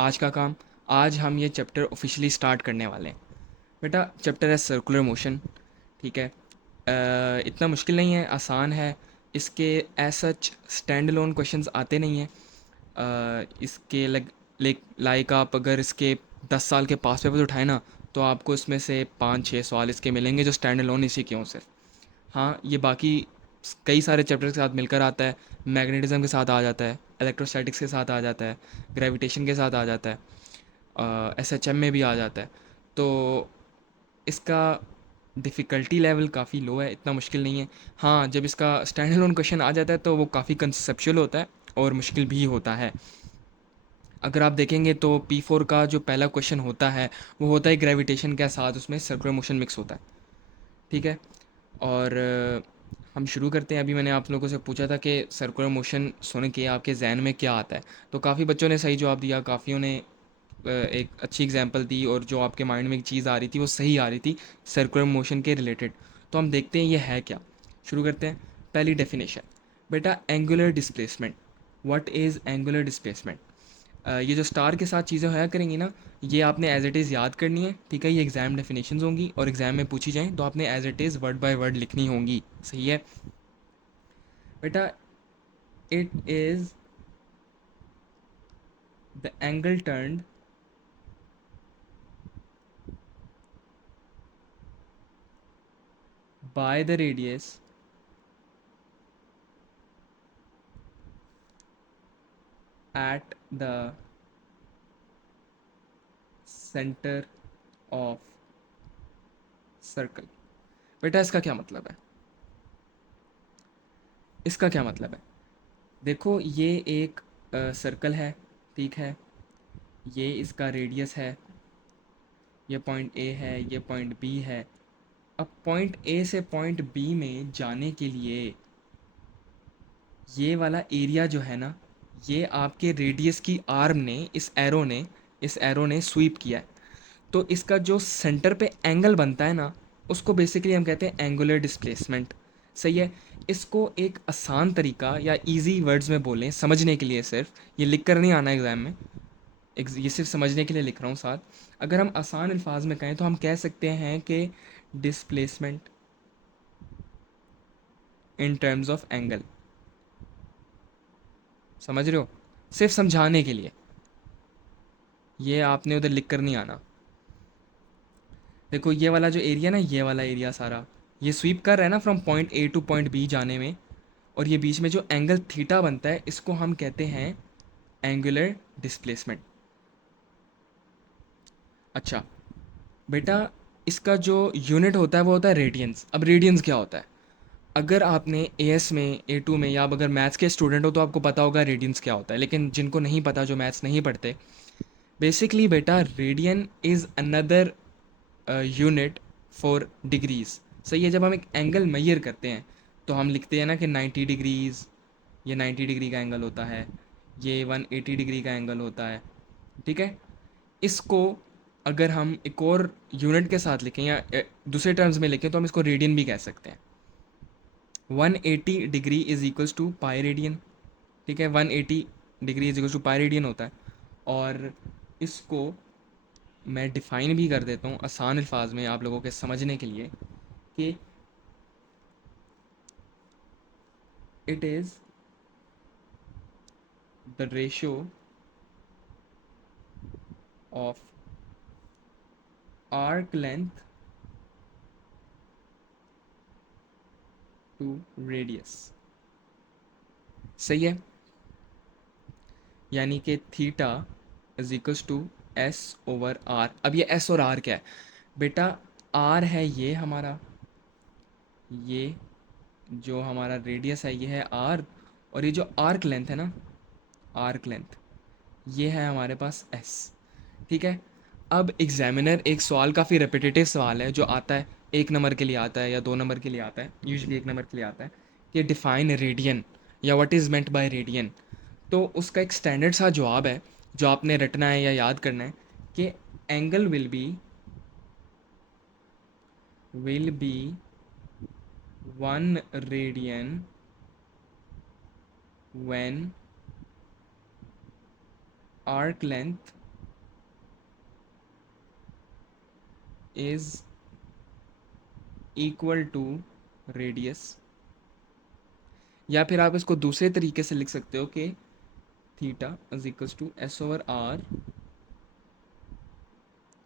आज का काम, आज हम ये चैप्टर ऑफिशियली स्टार्ट करने वाले हैं। बेटा चैप्टर है सर्कुलर मोशन। ठीक है। इतना मुश्किल नहीं है, आसान है। इसके as such standalone questions आते नहीं हैं। इसके लाइक आप अगर इसके 10 साल के पास पेपर उठाए ना, तो आपको इसमें से 5-6 सवाल इसके मिलेंगे जो स्टैंड लोन इसी के हों सिर्फ। हाँ, ये बाकी कई सारे चैप्टर्स के साथ मिलकर आता है। मैग्नेटिज्म के साथ आ जाता है, इलेक्ट्रोस्टैटिक्स के साथ आ जाता है, ग्रेविटेशन के साथ आ जाता है, एसएचएम में भी आ जाता है। तो इसका डिफ़िकल्टी लेवल काफ़ी लो है, इतना मुश्किल नहीं है। हाँ, जब इसका स्टैंड अलोन क्वेश्चन आ जाता है तो वो काफ़ी कंसेप्चुअल होता है और मुश्किल भी होता है। अगर आप देखेंगे तो P4 का जो पहला क्वेश्चन होता है वो होता है ग्रेविटेशन के साथ उसमें सर्कुलर मोशन मिक्स होता है। ठीक है। और हम शुरू करते हैं। अभी मैंने आप लोगों से पूछा था कि सर्कुलर मोशन सुन के आपके जहन में क्या आता है, तो काफ़ी बच्चों ने सही जवाब दिया, काफ़ियों ने एक अच्छी एग्जांपल दी, और जो आपके माइंड में एक चीज़ आ रही थी वो सही आ रही थी सर्कुलर मोशन के रिलेटेड। तो हम देखते हैं ये है क्या। शुरू करते हैं। पहली डेफिनेशन, बेटा angular displacement. What is angular displacement? ये जो स्टार के साथ चीज़ें होया करेंगी ना, ये आपने एज इट इज़ याद करनी है। ठीक है, ये एग्जाम डेफिनेशंस होंगी और एग्जाम में पूछी जाएँ तो आपने as it is word by word लिखनी होंगी। सही है बेटा। It is the angle turned by the radius at the center of circle. बेटा इसका क्या मतलब है? इसका क्या मतलब है? देखो, ये एक सर्कल है। ठीक है, ये इसका रेडियस है। ये पॉइंट ए है, ये पॉइंट बी है। अब पॉइंट ए से पॉइंट बी में जाने के लिए ये वाला एरिया जो है ना, ये आपके रेडियस की आर्म ने, इस एरो ने स्वीप किया है। तो इसका जो सेंटर पे एंगल बनता है ना, उसको बेसिकली हम कहते हैं एंगुलर डिस्प्लेसमेंट। सही है। इसको एक आसान तरीका या इजी वर्ड्स में बोलें समझने के लिए, सिर्फ ये लिख कर नहीं आना एग्ज़ाम में, ये सिर्फ समझने के लिए लिख रहा हूँ साथ। अगर हम आसान अल्फाज में कहें तो हम कह सकते हैं कि displacement in terms of angle. समझ रहे हो? सिर्फ समझाने के लिए, ये आपने उधर लिख कर नहीं आना। देखो, ये वाला जो एरिया ना, ये वाला एरिया सारा ये स्वीप कर रहा है ना from point A to point B जाने में, और ये बीच में जो एंगल थीटा बनता है इसको हम कहते हैं एंगुलर डिस्प्लेसमेंट। अच्छा बेटा, इसका जो यूनिट होता है वो होता है रेडियंस। अब रेडियंस क्या होता है? अगर आपने एएस में, ए2 में, या आप अगर मैथ्स के स्टूडेंट हो तो आपको पता होगा रेडियंस क्या होता है, लेकिन जिनको नहीं पता, जो मैथ्स नहीं पढ़ते, बेसिकली बेटा radian is another unit for degrees. सही है। जब हम एक एंगल मैयर करते हैं तो हम लिखते हैं ना कि 90 डिग्रीज़, ये 90 डिग्री का एंगल होता है, ये 180 डिग्री का एंगल होता है। ठीक है। इसको अगर हम एक और यूनिट के साथ लिखें या दूसरे टर्म्स में लिखें तो हम इसको रेडियन भी कह सकते हैं। 180 degree is equals to pi radian. ठीक है, 180 degree is equals to pi radian होता है। और इसको मैं डिफ़ाइन भी कर देता हूँ आसान अल्फाज में आप लोगों के समझने के लिए कि it is the ratio of arc length to radius. सही है। यानी कि theta is equals to S over R. अब ये एस और आर क्या है? बेटा आर है ये हमारा, ये जो हमारा रेडियस है ये है आर, और ये जो आर्क लेंथ है ना, आर्क लेंथ, ये है हमारे पास एस। ठीक है। अब एग्जामिनर एक सवाल, काफ़ी रेपिटेटिव सवाल है जो आता है, 1 नंबर के लिए आता है या 2 नंबर के लिए आता है, यूजुअली 1 नंबर के लिए आता है, कि डिफाइन रेडियन या what is meant by radian. तो उसका एक स्टैंडर्ड सा जवाब है जो आपने रटना है या याद करना है कि angle will be 1 radian when arc length is equal to radius, या फिर आप इसको दूसरे तरीके से लिख सकते हो कि theta is equal to S over R,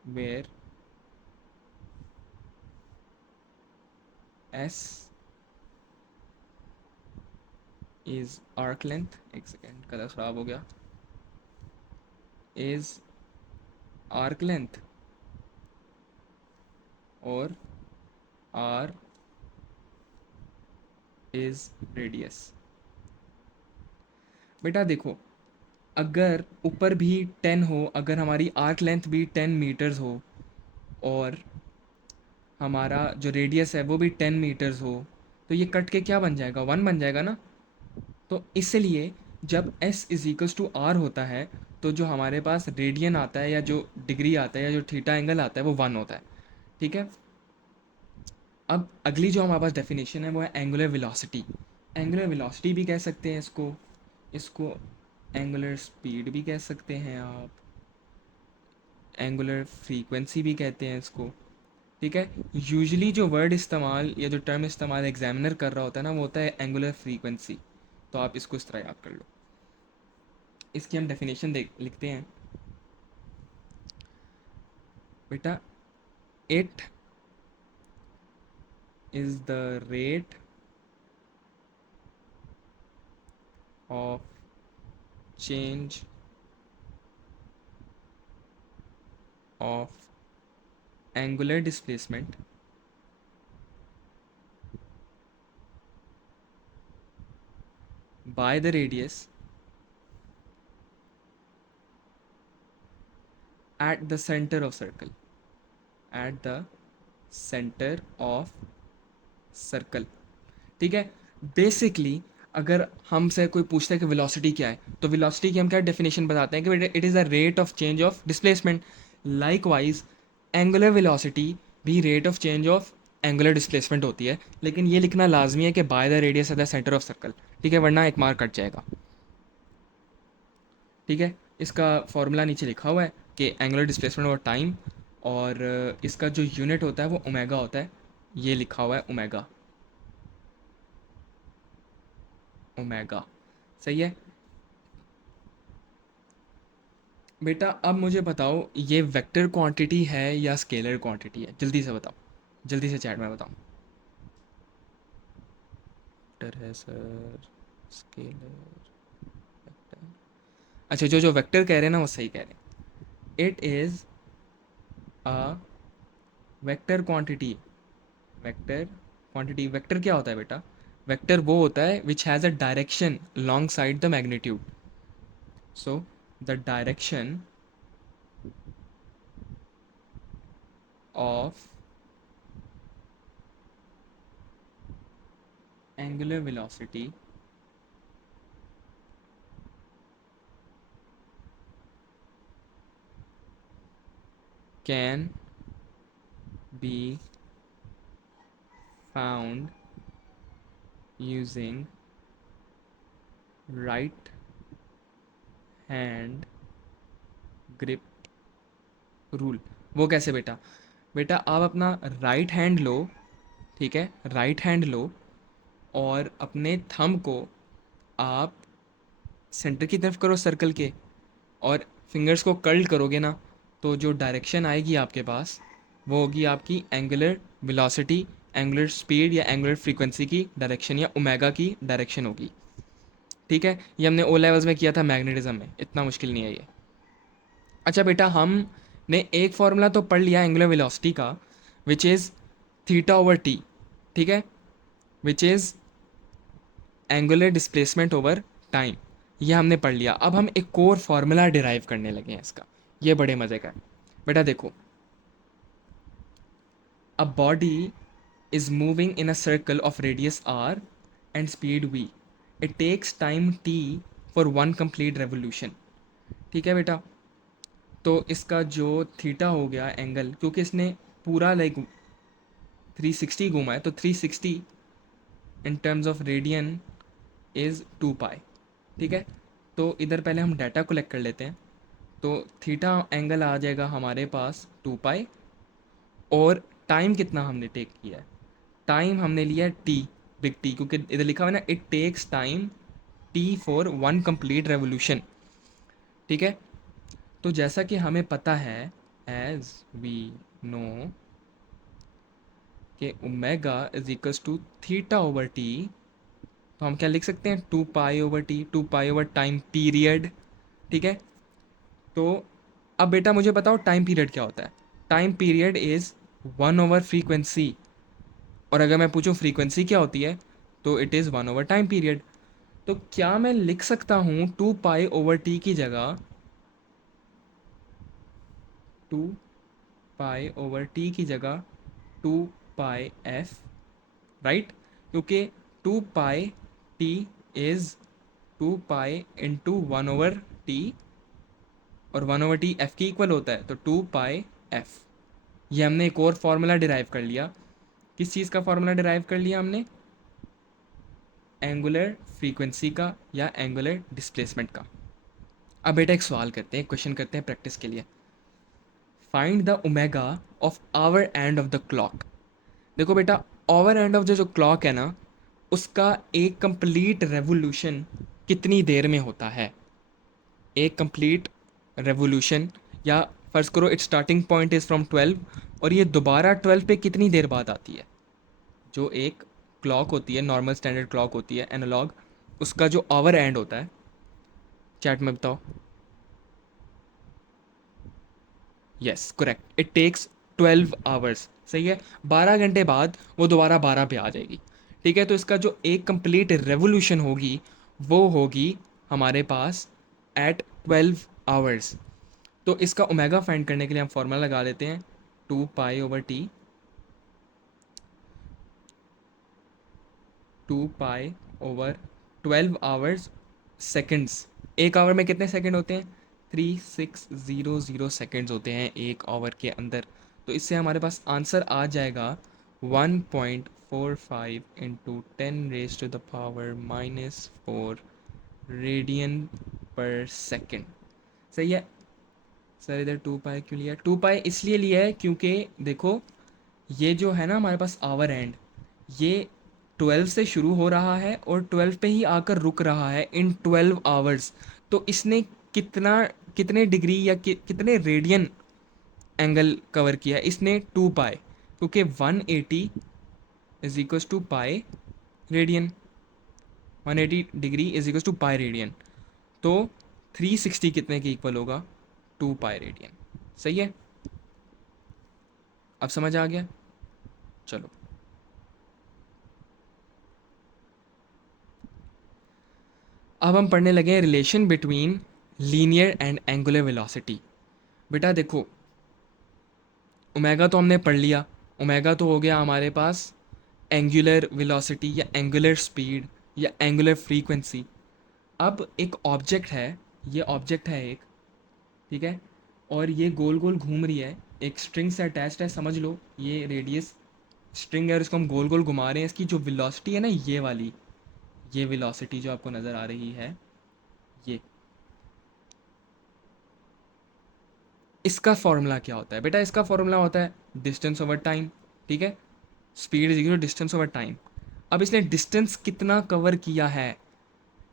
where S is arc length, एक सेकेंड कलर ख़राब हो गया, इज आर्क लेंथ और आर इज रेडियस। बेटा देखो, अगर ऊपर भी 10 हो, अगर हमारी आर्क लेंथ भी 10 मीटर्स हो और हमारा जो रेडियस है वो भी 10 मीटर्स हो, तो ये कट के क्या बन जाएगा, 1 बन जाएगा ना। तो इसलिए जब s is equals to R होता है, तो जो हमारे पास रेडियन आता है या जो डिग्री आता है या जो थीटा एंगल आता है वो 1 होता है। ठीक है। अब अगली जो हमारे पास डेफिनेशन है वो है एंगुलर वेलोसिटी। एंगुलर वेलोसिटी भी कह सकते हैं इसको, इसको एंगुलर स्पीड भी कह सकते हैं आप, एंगुलर फ्रीक्वेंसी भी कहते हैं इसको। ठीक है। यूजुअली जो वर्ड इस्तेमाल या जो टर्म इस्तेमाल एग्जामिनर कर रहा होता है ना, वो होता है एंगुलर फ्रीक्वेंसी। तो आप इसको इस तरह याद कर लो। इसकी हम डेफिनेशन देख लिखते हैं बेटा। It is the rate of change of angular displacement by the radius at the center of circle, at the center of circle। ठीक है। बेसिकली अगर हमसे कोई पूछता है कि वेलोसिटी क्या है, तो वेलोसिटी की हम क्या डेफिनेशन बताते हैं कि it is the rate of change of displacement. Likewise angular velocity भी rate of change of angular displacement होती है, लेकिन ये लिखना लाजमी है कि by the radius at the centre of circle. ठीक है, वरना एक मार्क कट जाएगा। ठीक है। इसका फॉर्मूला नीचे लिखा हुआ है कि एंगुलर डिस्प्लेसमेंट और टाइम, और इसका जो यूनिट होता है वो ओमेगा होता है। ये लिखा हुआ है ओमेगा, ओमेगा। सही है बेटा। अब मुझे बताओ ये वेक्टर क्वांटिटी है या स्केलर क्वांटिटी है, जल्दी से बताओ, जल्दी से चैट में बताओ। वेक्टर है सर, स्केलर, वेक्टर। अच्छा, जो जो वेक्टर कह रहे हैं ना वो सही कह रहे हैं। It is a vector quantity. Vector quantity, vector क्या होता है बेटा? वेक्टर वो होता है which has a direction long side the magnitude. So the direction of angular velocity can be found using right hand grip rule. वो कैसे बेटा? बेटा आप अपना राइट हैंड लो, ठीक है, राइट हैंड लो, और अपने थंब को आप सेंटर की तरफ करो सर्कल के, और फिंगर्स को कर्ल करोगे ना, तो जो डायरेक्शन आएगी आपके पास वो होगी आपकी एंगुलर वेलोसिटी, एंगुलर स्पीड या एंगुलर फ्रीक्वेंसी की डायरेक्शन, या ओमेगा की डायरेक्शन होगी। ठीक है। ये हमने ओ लेवल्स में किया था मैग्नेटिज्म में, इतना मुश्किल नहीं है ये। अच्छा बेटा, हमने एक फार्मूला तो पढ़ लिया एंगुलर वेलोसिटी का, which is theta over T. ठीक है, which is angular displacement over time. ये हमने पढ़ लिया। अब हम एक और फार्मूला डिराइव करने लगे हैं इसका, ये बड़े मज़े का है। बेटा देखो, a body is moving in a circle of radius R and speed V, it takes time T for one complete revolution. ठीक है बेटा। तो इसका जो थीटा हो गया एंगल, क्योंकि इसने पूरा लाइक 360 घूमा है, तो 360 in terms of radian is 2 पाई। ठीक है। तो इधर पहले हम डाटा कलेक्ट कर लेते हैं। तो थीटा एंगल आ जाएगा हमारे पास 2 पाई, और टाइम कितना हमने टेक किया है, टाइम हमने लिया टी, बिग टी, क्योंकि इधर लिखा हुआ है ना it takes time T for one complete revolution. ठीक है, तो जैसा कि हमें पता है, एज वी नो कि omega is equals to theta over T, तो हम क्या लिख सकते हैं, two pi over T, two pi over time period. ठीक है, तो अब बेटा मुझे बताओ टाइम पीरियड क्या होता है। Time period is one over frequency, और अगर मैं पूछूं फ्रीक्वेंसी क्या होती है, तो it is one over time period. तो क्या मैं लिख सकता हूँ टू पाई ओवर टी की जगह टू पाई ओवर टी की जगह टू पाई एफ, राइट, क्योंकि two pi T is two pi into one over T, और वन ओवर टी एफ के इक्वल होता है, तो टू पाई एफ। ये हमने एक और फार्मूला डिराइव कर लिया। किस चीज़ का फार्मूला डिराइव कर लिया हमने, एंगुलर फ्रीक्वेंसी का या एंगुलर डिस्प्लेसमेंट का। अब बेटा एक सवाल करते हैं, क्वेश्चन करते हैं प्रैक्टिस के लिए। Find the omega of our end of the clock. देखो बेटा, आवर एंड ऑफ जो क्लॉक है ना, उसका एक कंप्लीट रेवोल्यूशन कितनी देर में होता है। एक कंप्लीट रेवोल्यूशन, या फर्ज करो it starting point is from 12, और ये दोबारा 12 पे कितनी देर बाद आती है। जो एक क्लॉक होती है, नॉर्मल स्टैंडर्ड क्लॉक होती है एनालॉग, उसका जो आवर एंड होता है, चैट में बताओ। Yes correct, it takes 12 hours, सही है, 12 घंटे बाद वो दोबारा 12 पे आ जाएगी। ठीक है, तो इसका जो एक कंप्लीट रेवोल्यूशन होगी वो होगी हमारे पास एट 12 आवर्स। तो इसका ओमेगा फाइंड करने के लिए हम फॉर्मूला लगा लेते हैं, two pi over T, two pi over 12 hours seconds. एक आवर में कितने सेकंड होते हैं, 3600 सेकेंड्स होते हैं एक आवर के अंदर। तो इससे हमारे पास आंसर आ जाएगा 1.45 into 10 raised to the power -4 radian पर सेकेंड। सही है सर, इधर टू पाई क्यों लिया, टू पाई इसलिए लिया है क्योंकि देखो ये जो है ना हमारे पास आवर एंड, ये 12 से शुरू हो रहा है और 12 पे ही आकर रुक रहा है इन 12 आवर्स। तो इसने कितना, कितने डिग्री या कितने रेडियन एंगल कवर किया, इसने टू पाई, क्योंकि 180 is equals to pi radian, 180 degree is equals to pi radian. तो 360 कितने के इक्वल होगा, टू पाई रेडियन। सही है, अब समझ आ गया। चलो अब हम पढ़ने लगे हैं relation between linear and angular velocity. बेटा देखो, ओमेगा तो हमने पढ़ लिया, ओमेगा तो हो गया हमारे पास एंगुलर वेलोसिटी या एंगुलर स्पीड या एंगुलर फ्रीक्वेंसी। अब एक ऑब्जेक्ट है, ये ऑब्जेक्ट है एक, ठीक है, और ये गोल गोल घूम रही है, एक स्ट्रिंग से अटैच्ड है, समझ लो ये रेडियस स्ट्रिंग है और इसको हम गोल गोल घुमा रहे हैं। इसकी जो वेलोसिटी है ना, ये वाली, ये वेलोसिटी जो आपको नज़र आ रही है, ये, इसका फॉर्मूला क्या होता है बेटा, इसका फॉर्मूला होता है डिस्टेंस ओवर टाइम। ठीक है, speed is equal to distance over time. अब इसने डिस्टेंस कितना कवर किया है,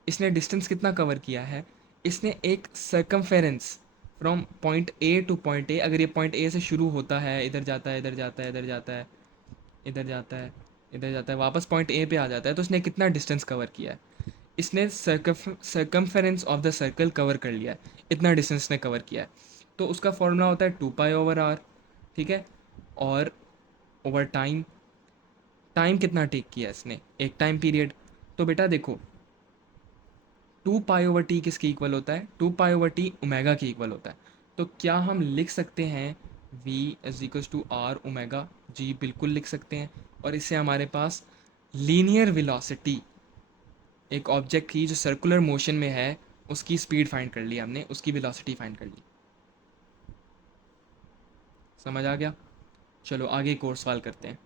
इसने डिस्टेंस कितना कवर किया है, इसने एक circumference from point A to point A, अगर ये पॉइंट ए से शुरू होता है, इधर जाता है, इधर जाता है, इधर जाता है, इधर जाता है, इधर जाता है, वापस पॉइंट ए पे आ जाता है, तो इसने कितना डिस्टेंस कवर किया है, इसने circumference of the circle cover कर लिया है, इतना डिस्टेंस ने कवर किया है। तो उसका फॉर्मूला होता है टू पाई ओवर आर। ठीक है, और ओवर टाइम, टाइम कितना टेक किया इसने, एक टाइम पीरियड। तो बेटा देखो, टू पाई ओवर टी किसके इक्वल होता है, two pi over T omega के इक्वल होता है। तो क्या हम लिख सकते हैं v is equals to R omega, जी बिल्कुल लिख सकते हैं। और इससे हमारे पास लीनियर वेलोसिटी, एक ऑब्जेक्ट की जो सर्कुलर मोशन में है, उसकी स्पीड फाइंड कर ली हमने, उसकी वेलोसिटी फाइंड कर ली। समझ आ गया। चलो आगे एक और सवाल करते हैं।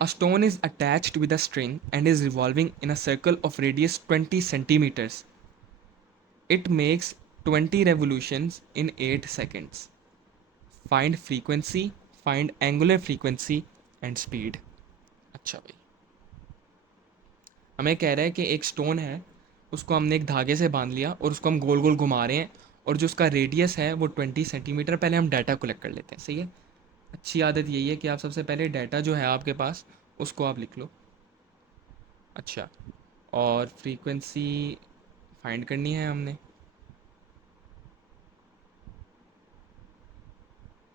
A stone is attached with a string and is revolving in a circle of radius 20 centimetres. It makes 20 revolutions in 8 seconds. Find frequency find angular frequency and speed. अच्छा भाई, हमें कह रहा है कि एक स्टोन है, उसको हमने एक धागे से बांध लिया और उसको हम गोल गोल घुमा रहे हैं, और जो उसका रेडियस है वो 20 सेंटीमीटर। पहले हम डाटा कलेक्ट कर लेते हैं, सही है। अच्छी आदत यही है कि आप सबसे पहले डाटा जो है आपके पास उसको आप लिख लो। अच्छा, और फ्रीक्वेंसी फाइंड करनी है हमने।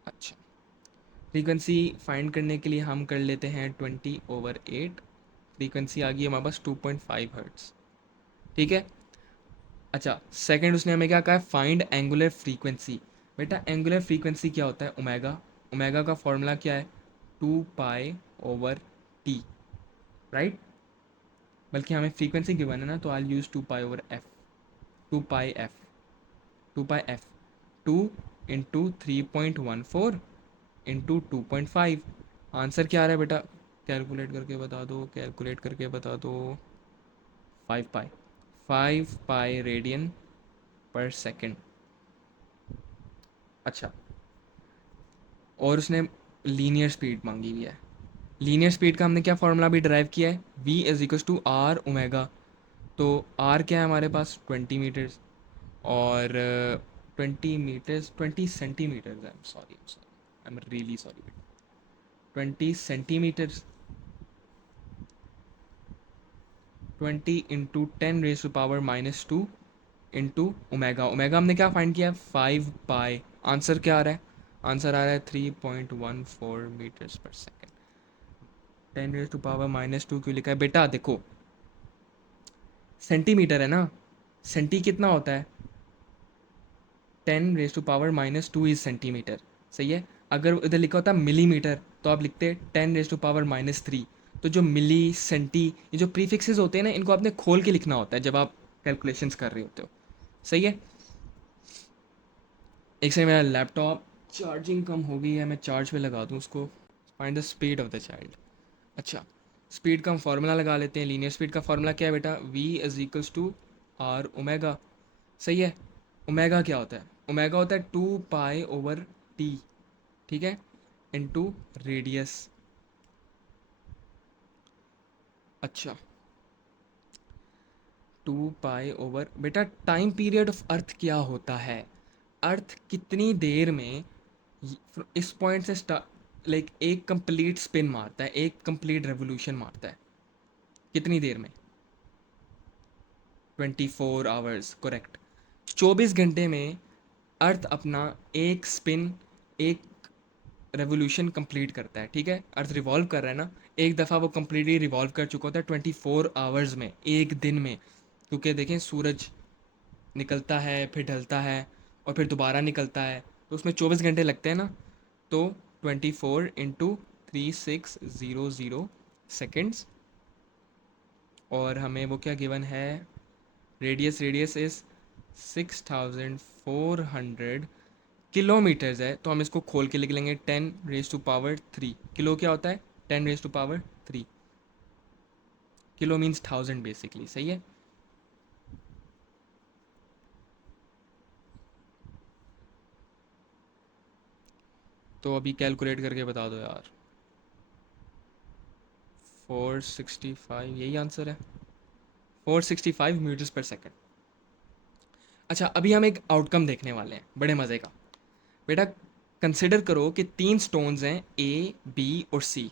अच्छा, फ्रीक्वेंसी फाइंड करने के लिए हम कर लेते हैं 20/8। फ्रीक्वेंसी आ गई है हमारे पास 2.5 हर्ट्स। ठीक है। अच्छा, सेकंड उसने हमें क्या कहा है, फाइंड एंगुलर फ्रीक्वेंसी। बेटा एंगुलर फ्रीक्वेंसी क्या होता है, ओमेगा। ओमेगा का फॉर्मूला क्या है, 2 पाई ओवर टी, राइट। बल्कि हमें फ्रीक्वेंसी गिवन है ना, तो आई यूज़ 2 पाई ओवर एफ। 2 पाई एफ, 2 पाई एफ, 2 × 3.14 × 2.5। आंसर क्या आ रहा है बेटा, कैलकुलेट करके बता दो, कैलकुलेट करके बता दो। 5 पाई, 5 पाई रेडियन पर सेकेंड। अच्छा, और उसने लीनियर स्पीड मांगी हुई है। लीनियर स्पीड का हमने क्या फार्मूला भी ड्राइव किया है, v is equals to R omega. तो r क्या है हमारे पास, 20 मीटर्स। और 20 metres, 20 centimetres, I am sorry, I am really sorry. 20 centimetres, 20 × 10⁻⁻², into omega. Omega हमने क्या फाइंड किया, 5 पाई। आंसर क्या आ रहा है, आंसर आ रहा है 3.14 मीटर्स पर सेकेंड। 10⁻⁻² क्यों लिखा है बेटा, देखो सेंटीमीटर है ना, सेंटी कितना होता है, 10⁻⁻² इज सेंटीमीटर, सही है। अगर उधर लिखा होता मिलीमीटर तो आप लिखते 10⁻⁻³ तो जो मिली सेंटी, ये जो प्रीफिक्सेस होते हैं ना, इनको आपने खोल के लिखना होता है जब आप कैलकुलेशंस कर रहे होते हो, सही है। एक से मेरा लैपटॉप चार्जिंग कम हो गई है, मैं चार्ज पे लगा दूँ उसको। Find the speed of the child. अच्छा, स्पीड का हम फार्मूला लगा लेते हैं। लीनियर स्पीड का फार्मूला क्या है बेटा, v is equals to R omega, सही है। ओमेगा क्या होता है, ओमेगा होता है 2 पाई ओवर टी, ठीक है, इनटू रेडियस। अच्छा, 2 पाई ओवर, बेटा टाइम पीरियड ऑफ अर्थ क्या होता है, अर्थ कितनी देर में इस पॉइंट से स्टार्ट, लाइक एक कंप्लीट स्पिन मारता है, एक कंप्लीट रेवोल्यूशन मारता है, कितनी देर में, 24 आवर्स, करेक्ट। 24 घंटे में अर्थ अपना एक स्पिन, एक रेवोल्यूशन कंप्लीट करता है, ठीक है। अर्थ रिवॉल्व कर रहा है ना, एक दफ़ा वो कंप्लीटली रिवॉल्व कर चुका होता है 24 आवर्स में, एक दिन में। क्योंकि देखें सूरज निकलता है, फिर ढलता है, और फिर दोबारा निकलता है, तो उसमें 24 घंटे लगते हैं ना। तो 24 × 3600 सेकेंड्स। और हमें वो क्या गिवन है, रेडियस, रेडियस इज़ 6400 किलोमीटर्स है, तो हम इसको खोल के लिख लेंगे 10⁻³ किलो क्या होता है, 10⁻³ किलो मीन्स 1000 बेसिकली, सही है। तो अभी कैलकुलेट करके बता दो यार। 465, यही आंसर है, 465 मीटर्स पर सेकेंड। अच्छा, अभी हम एक आउटकम देखने वाले हैं बड़े मज़े का। बेटा कंसिडर करो कि 3 स्टोन्स हैं, ए बी और सी,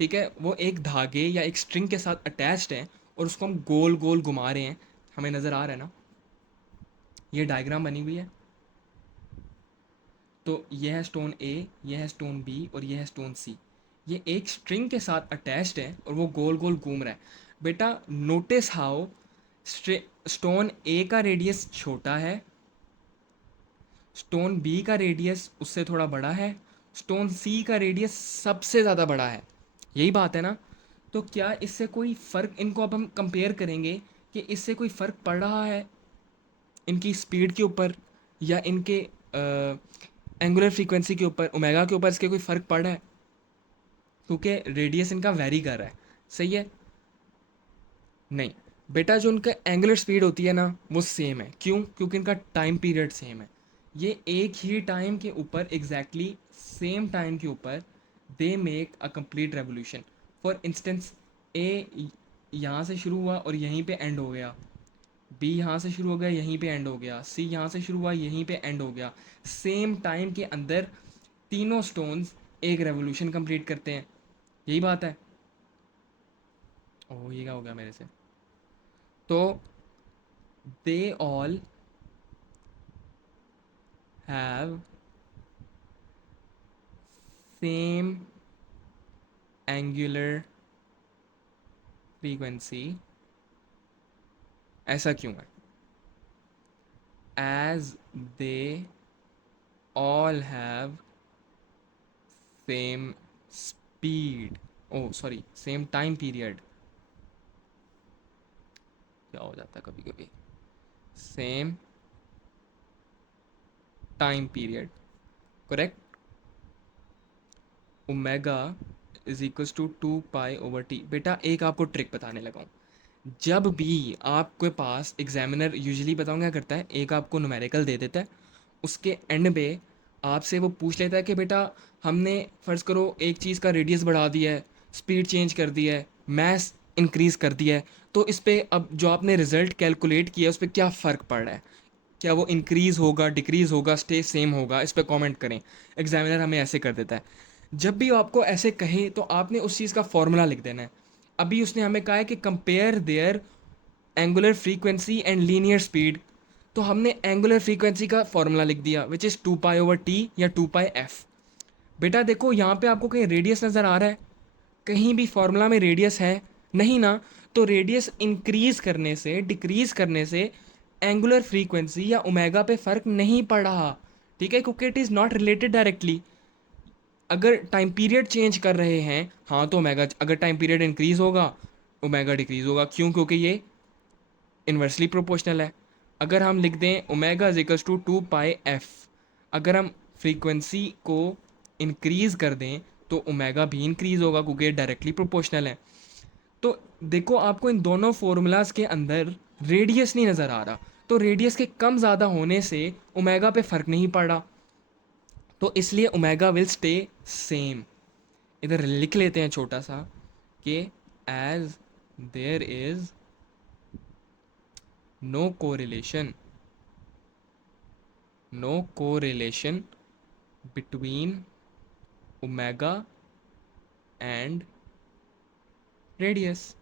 ठीक है। वो एक धागे या एक स्ट्रिंग के साथ अटैच्ड हैं, और उसको हम गोल गोल घुमा रहे हैं। हमें नज़र आ रहा है ना, ये डायग्राम बनी हुई है। तो ये है स्टोन ए, ये है स्टोन बी, और ये है स्टोन सी। ये एक स्ट्रिंग के साथ अटैच्ड है और वो गोल गोल घूम रहा है। बेटा नोटिस हाउ स्टोन ए का रेडियस छोटा है, स्टोन बी का रेडियस उससे थोड़ा बड़ा है, स्टोन सी का रेडियस सबसे ज़्यादा बड़ा है। यही बात है ना। तो क्या इससे कोई फ़र्क, इनको अब हम कंपेयर करेंगे कि इससे कोई फ़र्क पड़ रहा है इनकी स्पीड के ऊपर, या इनके एंगुलर फ्रीक्वेंसी के ऊपर, ओमेगा के ऊपर इसके कोई फ़र्क पड़ रहा है, क्योंकि रेडियस इनका वेरी कर रहा है, सही है। नहीं बेटा, जो उनका एंगुलर स्पीड होती है ना वो सेम है, क्यों, क्योंकि इनका टाइम पीरियड सेम है। ये एक ही टाइम के ऊपर, एग्जैक्टली सेम टाइम के ऊपर they make a complete revolution. For instance, A यहाँ से शुरू हुआ और यहीं पे एंड हो गया, बी यहाँ से शुरू हो गया यहीं पे एंड हो गया, सी यहाँ से शुरू हुआ यहीं पे एंड हो गया। सेम टाइम के अंदर तीनों स्टोन्स एक रेवोल्यूशन कंप्लीट करते हैं। यही बात है। ओह, ये क्या हो गया मेरे से। तो they all have same angular frequency. ऐसा क्यों है? As they all have same speed, oh sorry same time period, क्या हो जाता है कभी कभी, same time period, correct. Omega is equals to 2 पाई/टी। बेटा एक आपको ट्रिक बताने लगा हूँ। जब भी आपके पास एग्जामिनर, यूजुअली बताऊँ क्या करता है, एक आपको न्यूमेरिकल दे देता है, उसके एंड पे आपसे वो पूछ लेता है कि बेटा हमने फ़र्ज़ करो एक चीज़ का रेडियस बढ़ा दिया है, स्पीड चेंज कर दिया है, मैस इंक्रीज़ कर दिया है, तो इस पे अब जो आपने रिज़ल्ट कैलकुलेट किया है उस पर क्या फ़र्क पड़ रहा है, क्या वो इंक्रीज़ होगा, डिक्रीज़ होगा, स्टे सेम होगा, इस पर कमेंट करें। एग्जामिनर हमें ऐसे कर देता है। जब भी वो आपको ऐसे कहे तो आपने उस चीज़ का फॉर्मूला लिख देना है। अभी उसने हमें कहा है कि compare there angular frequency and linear speed, तो हमने एंगुलर फ्रीक्वेंसी का फॉर्मूला लिख दिया विच इज़ 2 पाई/टी या 2 पाई/एफ। बेटा देखो यहाँ पे आपको कहीं रेडियस नज़र आ रहा है? कहीं भी फॉर्मूला में रेडियस है? नहीं ना। तो रेडियस इंक्रीज करने से, डिक्रीज करने से एंगुलर फ्रीक्वेंसी या ओमेगा पे फ़र्क नहीं पड़ रहा। ठीक है, क्योंकि it is not related directly. अगर टाइम पीरियड चेंज कर रहे हैं, हाँ, तो ओमेगा, अगर टाइम पीरियड इंक्रीज होगा ओमेगा डिक्रीज होगा। क्यों? क्योंकि ये इन्वर्सली प्रोपोर्शनल है। अगर हम लिख दें ओमेगा इज इक्वल्स टू 2 पाई/एफ, अगर हम फ्रीक्वेंसी को इंक्रीज कर दें तो ओमेगा भी इंक्रीज होगा क्योंकि ये डायरेक्टली प्रोपोर्शनल है। तो देखो आपको इन दोनों फॉर्मूलाज के अंदर रेडियस नहीं नज़र आ रहा, तो रेडियस के कम ज़्यादा होने से ओमेगा पे फ़र्क नहीं पड़ रहा, तो इसलिए ओमेगा विल स्टे सेम। इधर लिख लेते हैं छोटा सा कि as there is no correlation, no correlation between omega and radius.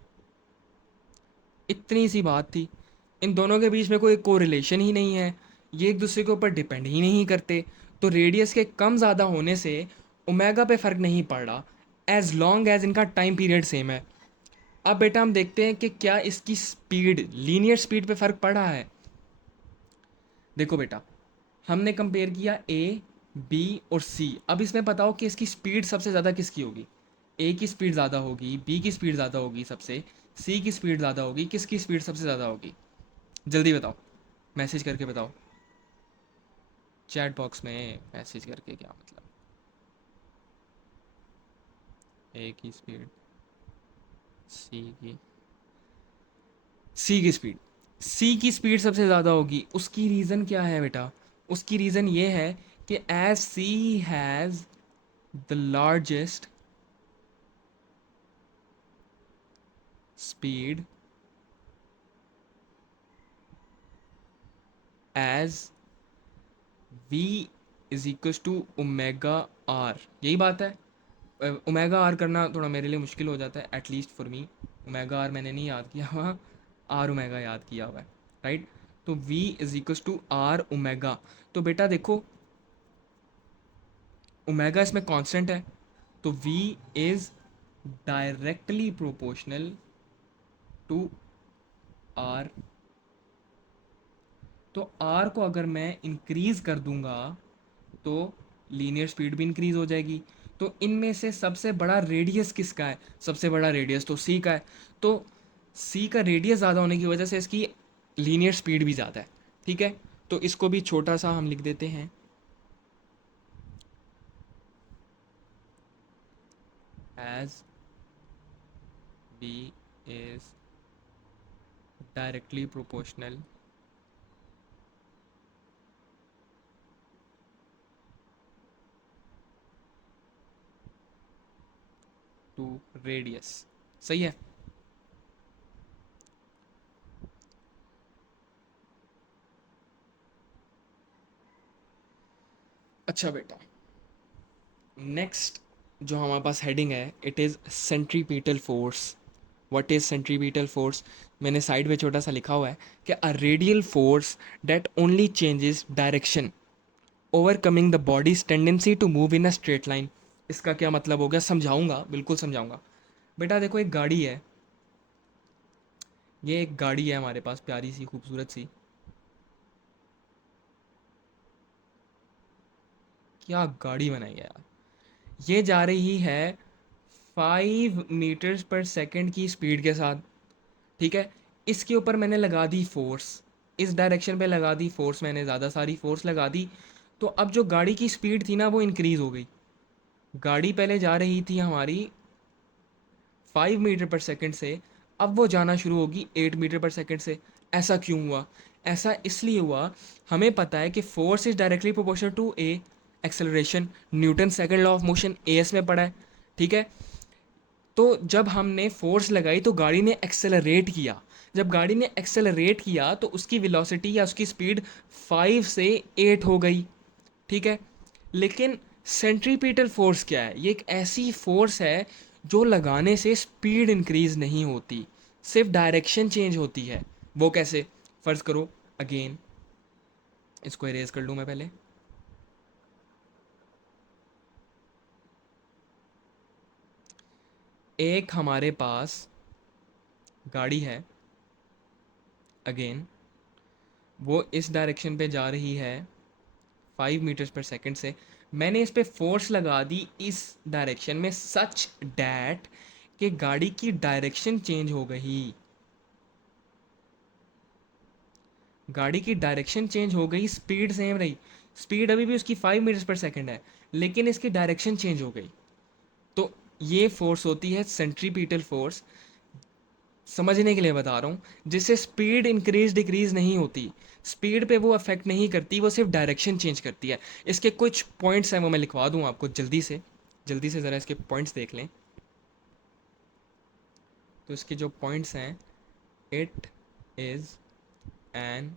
इतनी सी बात थी। इन दोनों के बीच में कोई कोरिलेशन ही नहीं है, ये एक दूसरे के ऊपर डिपेंड ही नहीं करते, तो रेडियस के कम ज़्यादा होने से ओमेगा पे फ़र्क नहीं पड़ रहा, एज लॉन्ग एज इनका टाइम पीरियड सेम है। अब बेटा हम देखते हैं कि क्या इसकी स्पीड, लीनियर स्पीड पे फ़र्क पड़ रहा है। देखो बेटा, हमने कंपेयर किया ए, बी और सी। अब इसमें बताओ कि इसकी स्पीड सबसे ज़्यादा किसकी होगी। ए की स्पीड ज़्यादा होगी, बी की स्पीड ज़्यादा होगी सबसे, सी की स्पीड ज़्यादा होगी, किसकी स्पीड सबसे ज़्यादा होगी? जल्दी बताओ, मैसेज करके बताओ, चैट बॉक्स में मैसेज करके। क्या मतलब? ए की स्पीड, सी की, सी की स्पीड, सी की स्पीड सबसे ज़्यादा होगी। उसकी रीज़न क्या है बेटा? उसकी रीज़न ये है कि as C has the largest speed as V is equals to omega R. यही बात है। ओमेगा आर करना थोड़ा मेरे लिए मुश्किल हो जाता है, at least for me. Omega R मैंने नहीं याद किया हुआ, आर ओमेगा याद किया हुआ है, राइट। तो v is equals to R omega. तो बेटा देखो, ओमेगा इसमें कांस्टेंट है, तो v is directly proportional to r। तो r को अगर मैं इंक्रीज कर दूंगा तो लीनियर स्पीड भी इंक्रीज हो जाएगी। तो इनमें से सबसे बड़ा रेडियस किसका है? सबसे बड़ा रेडियस तो सी का है। तो सी का रेडियस ज़्यादा होने की वजह से इसकी लीनियर स्पीड भी ज़्यादा है। ठीक है, तो इसको भी छोटा सा हम लिख देते हैं, as B is directly proportional to radius. सही है। अच्छा बेटा, नेक्स्ट जो हमारे पास हेडिंग है, it is centripetal force. What is centripetal force? मैंने साइड में छोटा सा लिखा हुआ है कि a radial force that only changes direction overcoming the body's tendency to move in a straight line. इसका क्या मतलब हो गया, समझाऊंगा, बिल्कुल समझाऊंगा। बेटा देखो, एक गाड़ी है, ये एक गाड़ी है हमारे पास, प्यारी सी खूबसूरत सी। क्या गाड़ी बनाई है यार। ये जा रही है 5 मीटर्स पर सेकेंड की स्पीड के साथ। ठीक है। इसके ऊपर मैंने लगा दी फोर्स, इस डायरेक्शन पे लगा दी फोर्स, मैंने ज़्यादा सारी फोर्स लगा दी। तो अब जो गाड़ी की स्पीड थी ना, वो इंक्रीज़ हो गई। गाड़ी पहले जा रही थी हमारी 5 मीटर पर सेकेंड से, अब वो जाना शुरू होगी 8 मीटर पर सेकेंड से। ऐसा क्यों हुआ? ऐसा इसलिए हुआ, हमें पता है कि force is directly proportional to A acceleration. Newton second law of motion AS में पढ़ा है। ठीक है। तो जब हमने फोर्स लगाई तो गाड़ी ने एक्सेलरेट किया। जब गाड़ी ने एक्सेलरेट किया तो उसकी वेलोसिटी या उसकी स्पीड 5 से 8 हो गई। ठीक है। लेकिन सेंट्रीपिटल फोर्स क्या है? ये एक ऐसी फोर्स है जो लगाने से स्पीड इंक्रीज नहीं होती, सिर्फ डायरेक्शन चेंज होती है। वो कैसे? फर्ज करो, अगेन इसको इरेज कर लूँ मैं पहले। एक हमारे पास गाड़ी है, अगेन वो इस डायरेक्शन पे जा रही है 5 मीटर्स पर सेकेंड से। मैंने इस पे फोर्स लगा दी इस डायरेक्शन में, सच डैट कि गाड़ी की डायरेक्शन चेंज हो गई। गाड़ी की डायरेक्शन चेंज हो गई, स्पीड सेम रही। स्पीड अभी भी उसकी 5 मीटर्स पर सेकेंड है, लेकिन इसकी डायरेक्शन चेंज हो गई। तो ये फोर्स होती है सेंट्रीपिटल फोर्स। समझने के लिए बता रहा हूँ, जिससे स्पीड इंक्रीज डिक्रीज नहीं होती, स्पीड पे वो अफेक्ट नहीं करती, वो सिर्फ डायरेक्शन चेंज करती है। इसके कुछ पॉइंट्स हैं, वो मैं लिखवा दूँ आपको जल्दी से। जल्दी से ज़रा इसके पॉइंट्स देख लें। तो इसके जो पॉइंट्स हैं, it is an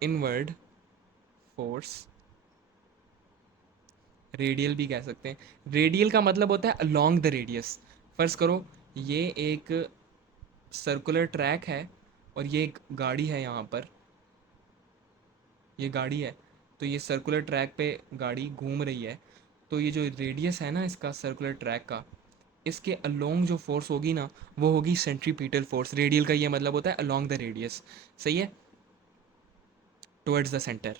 inward force, radial भी कह सकते हैं। रेडियल का मतलब होता है अलोंग द रेडियस। फर्ज करो, ये एक सर्कुलर ट्रैक है और ये एक गाड़ी है यहाँ पर, ये गाड़ी है। तो ये सर्कुलर ट्रैक पे गाड़ी घूम रही है। तो ये जो रेडियस है ना इसका, सर्कुलर ट्रैक का, इसके अलोंग जो फोर्स होगी ना, वो होगी सेंट्रीपिटल फोर्स। रेडियल का ये मतलब होता है अलोंग द रेडियस। सही है। टुवर्ड्स द सेंटर,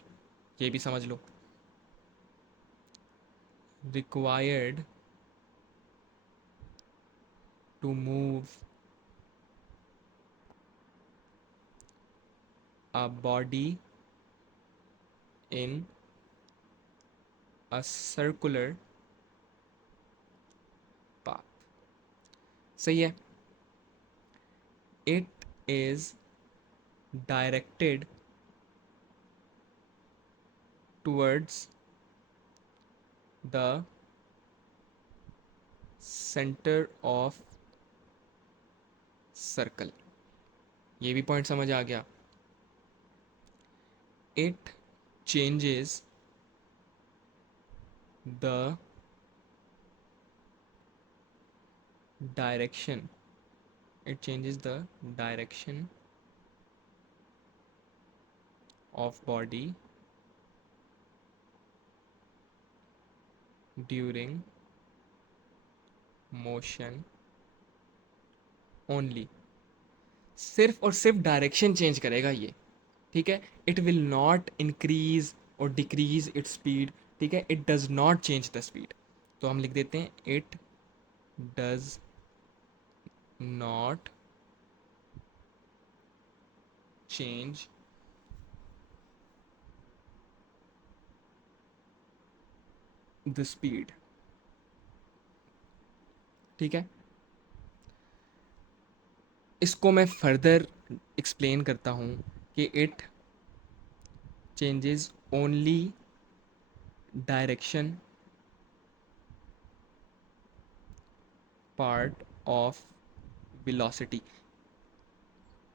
ये भी समझ लो। Required to move a body in a circular path. सही है। It is directed towards the centre of circle. ये भी पॉइंट समझ आ गया। It changes the direction, it changes the direction of body during motion only. सिर्फ और सिर्फ डायरेक्शन चेंज करेगा ये। ठीक है। इट विल नॉट इंक्रीज और डिक्रीज इट्स स्पीड। ठीक है। It does not change the speed. तो हम लिख देते हैं, it does not change the speed. ठीक है। इसको मैं फर्दर एक्सप्लेन करता हूँ कि it changes only direction part of velocity.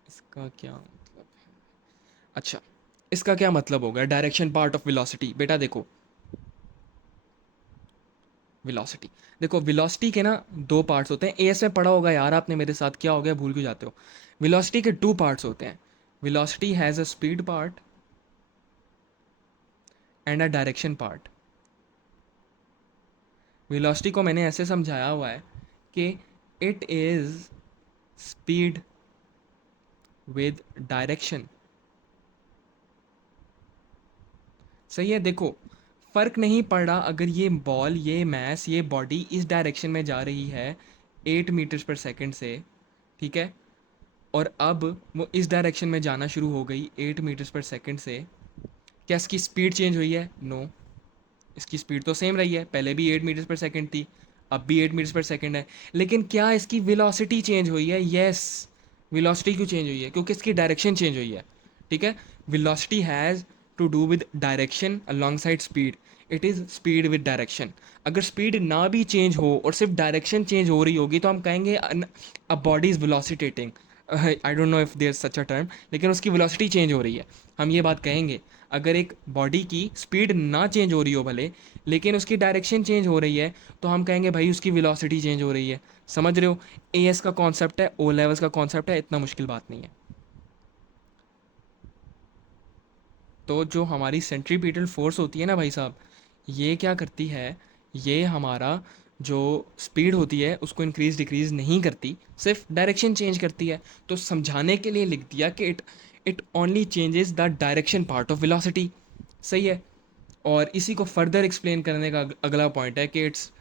इसका क्या मतलब है? अच्छा, इसका क्या मतलब होगा डायरेक्शन पार्ट ऑफ वेलोसिटी? बेटा देखो, वेलोसिटी, देखो वेलोसिटी के ना दो पार्ट्स होते हैं। एएस में पढ़ा होगा यार आपने मेरे साथ, क्या हो गया भूल क्यों जाते हो? वेलोसिटी के टू पार्ट्स होते हैं। Velocity has a speed part and a direction part. Velocity को मैंने ऐसे समझाया हुआ है कि it is speed with direction. सही है, देखो फ़र्क नहीं पड़ रहा अगर ये बॉल, ये मैस, ये बॉडी इस डायरेक्शन में जा रही है 8 मीटर्स पर सेकंड से, ठीक है, और अब वो इस डायरेक्शन में जाना शुरू हो गई 8 मीटर्स पर सेकंड से। क्या इसकी स्पीड चेंज हुई है? नो, इसकी स्पीड तो सेम रही है, पहले भी 8 मीटर्स पर सेकंड थी, अब भी 8 मीटर्स पर सेकंड है। लेकिन क्या इसकी वेलोसिटी चेंज हुई है? यस, वेलोसिटी क्यों चेंज हुई है? क्योंकि इसकी डायरेक्शन चेंज हुई है, ठीक है। Velocity has to do with direction along side speed. It is speed with direction. अगर स्पीड ना भी चेंज हो और सिर्फ डायरेक्शन चेंज हो रही होगी तो हम कहेंगे a body is velocitating. I don't know if there such a term, लेकिन उसकी वेलोसिटी चेंज हो रही है, हम ये बात कहेंगे। अगर एक बॉडी की स्पीड ना चेंज हो रही हो भले, लेकिन उसकी डायरेक्शन चेंज हो रही है, तो हम कहेंगे भाई उसकी वेलोसिटी चेंज हो रही है। समझ रहे हो? एएस का कॉन्सेप्ट है, ओ लेवल्स का कॉन्सेप्ट है, इतना मुश्किल बात नहीं है। तो जो हमारी सेंट्रीपिटल फोर्स होती है ना भाई साहब, ये क्या करती है, ये हमारा जो स्पीड होती है उसको इंक्रीज़ डिक्रीज़ नहीं करती, सिर्फ डायरेक्शन चेंज करती है। तो समझाने के लिए लिख दिया कि it only changes the direction part of velocity. सही है। और इसी को फर्दर एक्सप्लेन करने का अगला पॉइंट है कि it's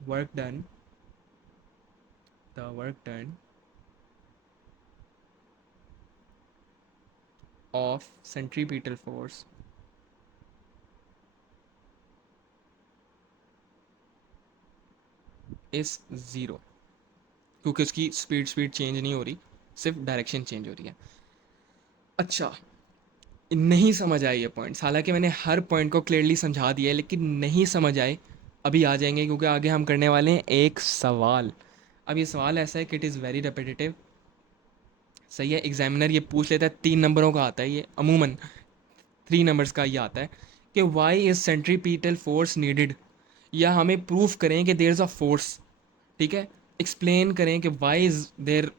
work done, the work done of centripetal force is zero, क्योंकि उसकी स्पीड चेंज नहीं हो रही, सिर्फ डायरेक्शन चेंज हो रही है। अच्छा, नहीं समझ आए ये पॉइंट्स, हालांकि मैंने हर पॉइंट को क्लियरली समझा दिया है, लेकिन नहीं समझ आए, अभी आ जाएंगे क्योंकि आगे हम करने वाले हैं एक सवाल। अब ये सवाल ऐसा है कि इट इज़ वेरी रेपिटेटिव। सही है, एग्जामिनर ये पूछ लेता है, 3 नंबरों का आता है ये अमूमन, 3 नंबर्स का ये आता है कि why is centripetal force needed, या हमें प्रूफ करें कि देर इज़ अ फोर्स, ठीक है, एक्सप्लेन करें कि why is there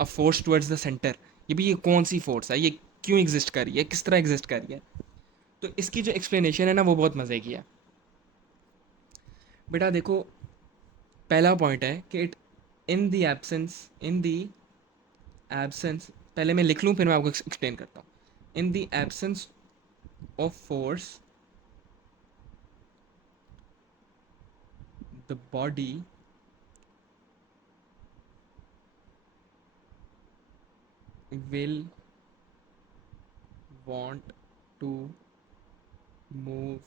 a force towards the centre. ये भी, ये कौन सी फोर्स है, ये क्यों एग्जिस्ट कर रही है, किस तरह एग्जिस्ट कर रही है। तो इसकी जो एक्सप्लेनेशन है ना वो बहुत मज़े की है। बेटा देखो, पहला पॉइंट है कि it in the absence, in the absence, पहले मैं लिख लूँ फिर मैं आपको एक्सप्लेन करता हूँ। इन the absence of force the body will want to move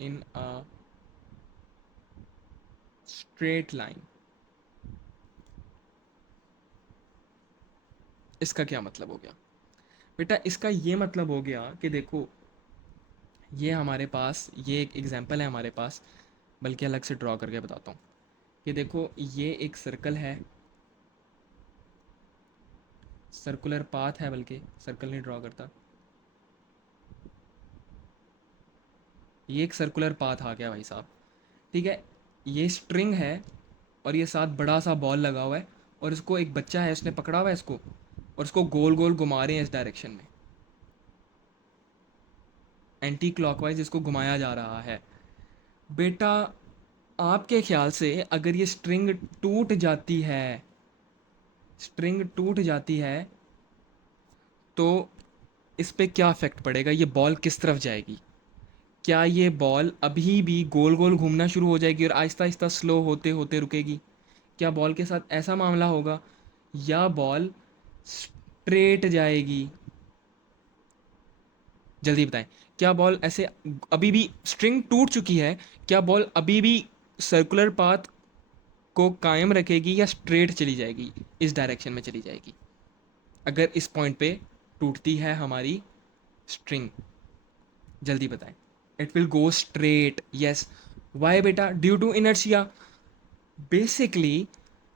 in a straight line। इसका क्या मतलब हो गया? बेटा इसका ये मतलब हो गया कि देखो, ये हमारे पास, ये एक एग्जांपल है हमारे पास, बल्कि अलग से ड्रॉ करके बताता हूँ कि देखो ये एक सर्कल है, सर्कुलर पाथ है, बल्कि सर्कल नहीं ड्रॉ करता, ये एक सर्कुलर पाथ आ गया भाई साहब, ठीक है। ये स्ट्रिंग है और ये साथ बड़ा सा बॉल लगा हुआ है, और इसको एक बच्चा है उसने पकड़ा हुआ है इसको, और इसको गोल गोल घुमा रहे हैं इस डायरेक्शन में, एंटी क्लॉकवाइज इसको घुमाया जा रहा है। बेटा आपके ख्याल से अगर ये स्ट्रिंग टूट जाती है, स्ट्रिंग टूट जाती है तो इस पे क्या इफेक्ट पड़ेगा, ये बॉल किस तरफ जाएगी? क्या ये बॉल अभी भी गोल गोल घूमना शुरू हो जाएगी और आहिस्ता आहिस्ता स्लो होते होते रुकेगी? क्या बॉल के साथ ऐसा मामला होगा, या बॉल स्ट्रेट जाएगी? जल्दी बताएं, क्या बॉल ऐसे, अभी भी स्ट्रिंग टूट चुकी है, क्या बॉल अभी भी सर्कुलर पाथ को कायम रखेगी या स्ट्रेट चली जाएगी, इस डायरेक्शन में चली जाएगी अगर इस पॉइंट पे टूटती है हमारी स्ट्रिंग? जल्दी बताएं। It will go straight, yes. Why बेटा? Due to inertia. बेसिकली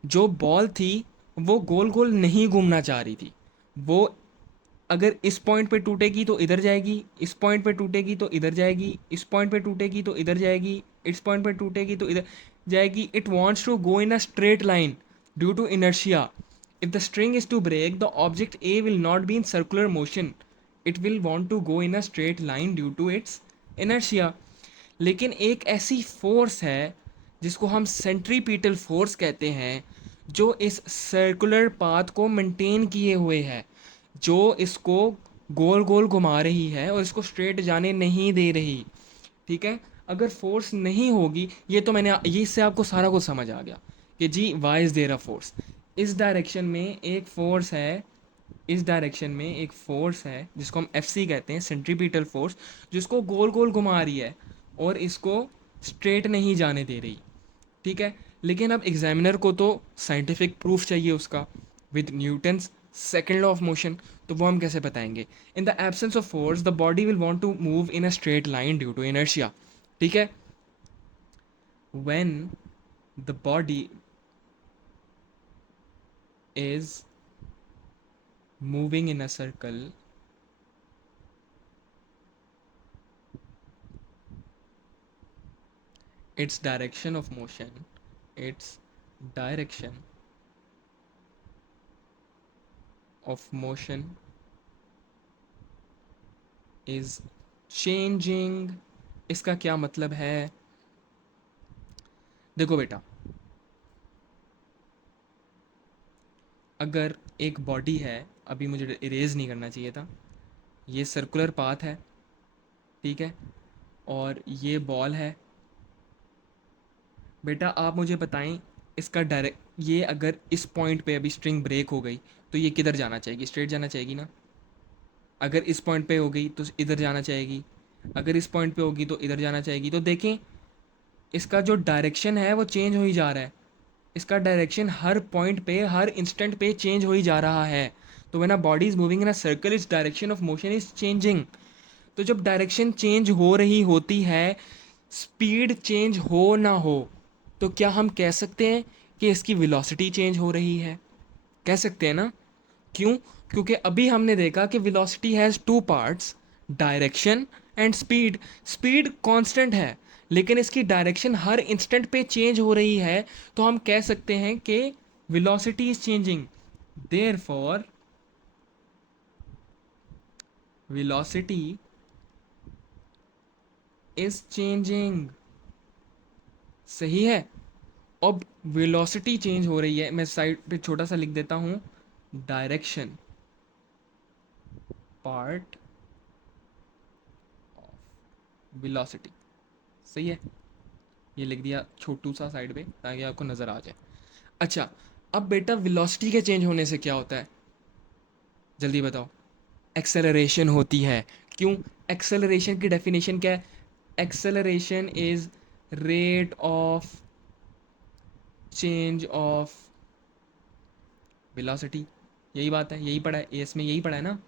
जो बॉल थी वो गोल गोल नहीं घूमना चाह रही थी। वो अगर इस पॉइंट पे टूटेगी तो इधर जाएगी, इस पॉइंट पे टूटेगी तो इधर जाएगी, इस पॉइंट पे टूटेगी तो इधर जाएगी, इस पॉइंट पे टूटेगी तो इधर जाएगी। It wants to go in a straight line due to inertia. If the string is to break, the object A will not be in circular motion. It will want to go in a straight line due to its inertia. लेकिन एक ऐसी force है जिसको हम centripetal force कहते हैं, जो इस सर्कुलर पाथ को मेंटेन किए हुए है, जो इसको गोल गोल घुमा रही है और इसको स्ट्रेट जाने नहीं दे रही। ठीक है। अगर फोर्स नहीं होगी, ये तो मैंने ये इससे आपको सारा कुछ समझ आ गया कि जी why is there a force. इस डायरेक्शन में एक फोर्स है, इस डायरेक्शन में एक फोर्स है जिसको हम एफ सी कहते हैं, सेंट्रीपिटल फोर्स, जिसको गोल गोल घुमा रही है और इसको स्ट्रेट नहीं जाने दे रही। ठीक है। लेकिन अब एग्जामिनर को तो साइंटिफिक प्रूफ चाहिए उसका, with Newton's second law of motion. तो वो हम कैसे बताएंगे? In the absence of force the body will want to move in a straight line due to inertia. ठीक है। when the body is moving in a circle, its direction of motion, its direction of motion is changing. इसका क्या मतलब है? देखो बेटा, अगर एक बॉडी है, अभी मुझे इरेज नहीं करना चाहिए था, ये सर्कुलर पाथ है, ठीक है, और ये बॉल है। बेटा आप मुझे बताएं, इसका डायरेक्ट, ये अगर इस पॉइंट पे अभी स्ट्रिंग ब्रेक हो गई तो ये किधर जाना चाहेगी? स्ट्रेट जाना चाहेगी ना। अगर इस पॉइंट पे हो गई तो इधर जाना चाहेगी, अगर इस पॉइंट पे होगी तो इधर जाना चाहेगी। तो देखें, इसका जो डायरेक्शन है वो चेंज हो ही जा रहा है। इसका डायरेक्शन हर पॉइंट पे, हर इंस्टेंट पे चेंज हो ही जा रहा है। तो when a body is moving in a circle, its direction of motion is changing. तो जब डायरेक्शन चेंज हो रही होती है, स्पीड चेंज हो ना हो, तो क्या हम कह सकते हैं कि इसकी वेलोसिटी चेंज हो रही है? कह सकते हैं ना। क्यों? क्योंकि अभी हमने देखा कि velocity has two parts, direction and speed. Speed constant है, लेकिन इसकी डायरेक्शन हर इंस्टेंट पे चेंज हो रही है। तो हम कह सकते हैं कि velocity is changing, therefore velocity is changing. सही है। अब वेलोसिटी चेंज हो रही है, मैं साइड पे छोटा सा लिख देता हूँ, डायरेक्शन पार्ट ऑफ वेलोसिटी। सही है। ये लिख दिया छोटू सा साइड पे ताकि आपको नज़र आ जाए। अच्छा, अब बेटा वेलोसिटी के चेंज होने से क्या होता है? जल्दी बताओ। एक्सेलरेशन होती है। क्यों? एक्सेलरेशन की डेफिनेशन क्या है? Acceleration is rate of change of velocity. यही बात है, यही पढ़ा है एस में, यही पढ़ा है ना।